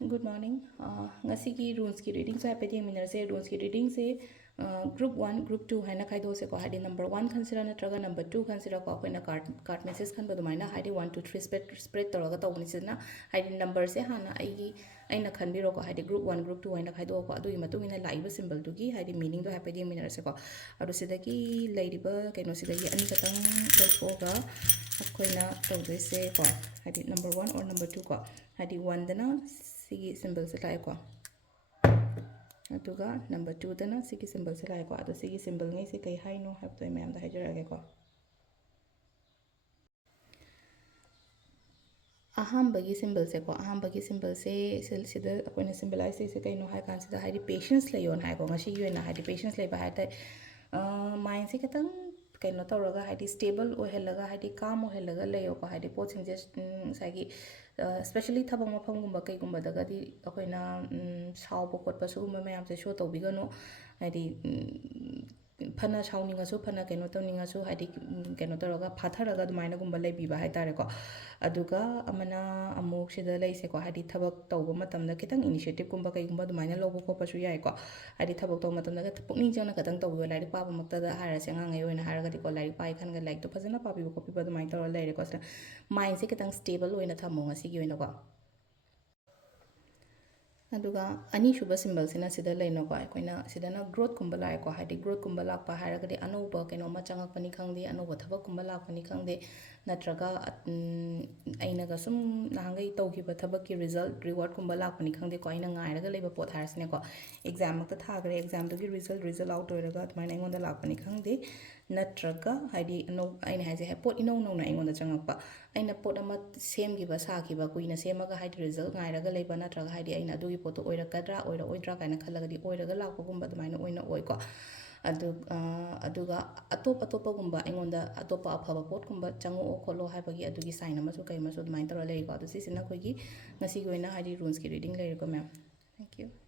Good morning. Ngasi ki rules ki reading so happy minner se rules ki reading se group 1 group 2 haina khaido se ko hadi number 1 consider natraga number 2 consider ko akoina card message khan badu maina hadi 1 2 3 spread toraga tawni sina hadi number se hana aina khanbiro ko hadi group 1 group 2 haina khaido ko adu imatu ina laiba symbol du ki hadi meaning do happy minner se ko adu sida ki lairiba kaino sida yi ani katang thoga akoina tawde se ko hadi number 1 or number 2 ko hadi 1 dana sigi symbol se lai ko aduga number 2 dana sigi symbol se lai ko adu sigi symbol ngai se kai haino have to mayam da hajarage ko ahambagi symbol se ko ahambagi symbol se sida akoina symbolize se kaino hai kan sida hai patience layon hai ko ngasi yoina hai patience lai ba hai ta mind se katang kaino tawraga hai stable ohelaga hai calm ohelaga layo ko hai pot sing je sagi especially thabang mafam gumba kai gumba daga di akoina saw bo kot pa su gumba mayam se show tawbigano hai phana shauninga su phana kaino tawninga su hai kaino tawraga phatharaga dumaina gumba lai biba hai tare ko aduga amana amuk sida lai se ko hai thabak tawba matamda kitang initiative gumba kai gumba dumaina lobo ko pa su yai ko hai thabak taw matamda ka pukning jangna katang tawbo lai pa ba makta da hara se ngai oina haraga di ko lai pai khan ga lai to phajana pa bi ko pi ba dumaina tawra lai ko sa mind se kitang stable oina thamo ngasi gi oina ko aduga ani shuba symbol sina sida laino ko akoina sidana growth kumba lai ko hadi growth kumba lakpa haragadi anoba keno ma changak pani khangde anoba thabak kumba lakpani khangde natraga aina ga sum nahangai tawgiba thabak ki result reward kumba lakpani khangde ko aina ngairaga leiba pot harasne ko exam makta thagre exam dugi result out oiraga atmaina ingonda lakpani khangde natraga hadi ano aina haise pot ino no na ingonda changakpa aina pot ama semgiba sakiba kuina semaga hadi result ngairaga leiba natraga hadi aina dugi pot oirakadra oira oidra kaina khalagadi oiraga lakpagumba atmaina oina oiko aduga atop gumba aingonda atopa afaba pot gumba chango kholo haibagi adugi sign amasu kai masu atmaina tawra leiko adu sisina khoigi ngasi goina hadi rules ki reading leiko ma'am. Thank you.